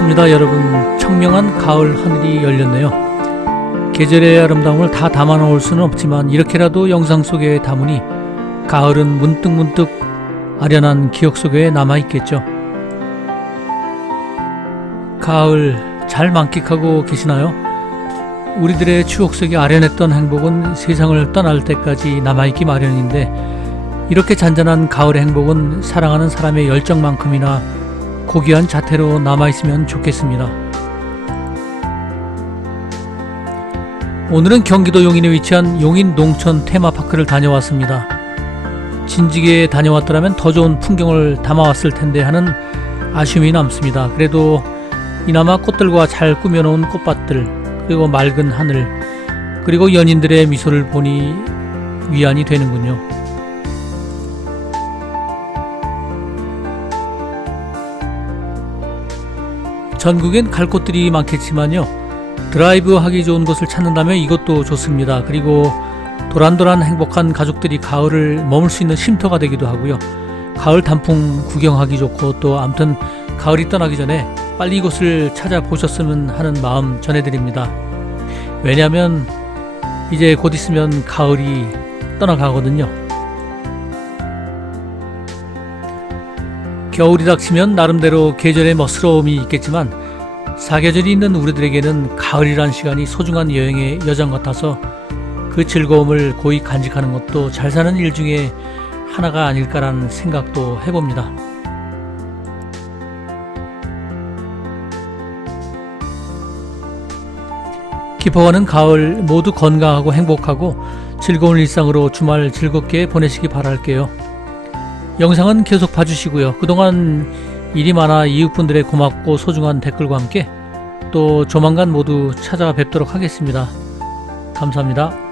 반갑습니다, 여러분. 청명한 가을 하늘이 열렸네요. 계절의 아름다움을 다 담아 놓을 수는 없지만 이렇게라도 영상 속에 담으니 가을은 문득문득 아련한 기억 속에 남아 있겠죠. 가을 잘 만끽하고 계시나요? 우리들의 추억 속에 아련했던 행복은 세상을 떠날 때까지 남아있기 마련인데 이렇게 잔잔한 가을의 행복은 사랑하는 사람의 열정만큼이나 고귀한 자태로 남아있으면 좋겠습니다. 오늘은 경기도 용인에 위치한 용인 농촌 테마파크를 다녀왔습니다. 진지게 다녀왔더라면 더 좋은 풍경을 담아왔을 텐데 하는 아쉬움이 남습니다. 그래도 이나마 꽃들과 잘 꾸며놓은 꽃밭들, 그리고 맑은 하늘, 그리고 연인들의 미소를 보니 위안이 되는군요. 전국엔 갈 곳들이 많겠지만요. 드라이브 하기 좋은 곳을 찾는다면 이것도 좋습니다. 그리고 도란도란 행복한 가족들이 가을을 머물 수 있는 쉼터가 되기도 하고요. 가을 단풍 구경하기 좋고 또 아무튼 가을이 떠나기 전에 빨리 이곳을 찾아보셨으면 하는 마음 전해드립니다. 왜냐하면 이제 곧 있으면 가을이 떠나가거든요. 겨울이 닥치면 나름대로 계절의 멋스러움이 있겠지만 사계절이 있는 우리들에게는 가을이란 시간이 소중한 여행의 여정 같아서 그 즐거움을 고이 간직하는 것도 잘 사는 일 중에 하나가 아닐까라는 생각도 해봅니다. 깊어가는 가을 모두 건강하고 행복하고 즐거운 일상으로 주말 즐겁게 보내시기 바랄게요. 영상은 계속 봐주시고요. 그동안 일이 많아 이웃분들의 고맙고 소중한 댓글과 함께 또 조만간 모두 찾아뵙도록 하겠습니다. 감사합니다.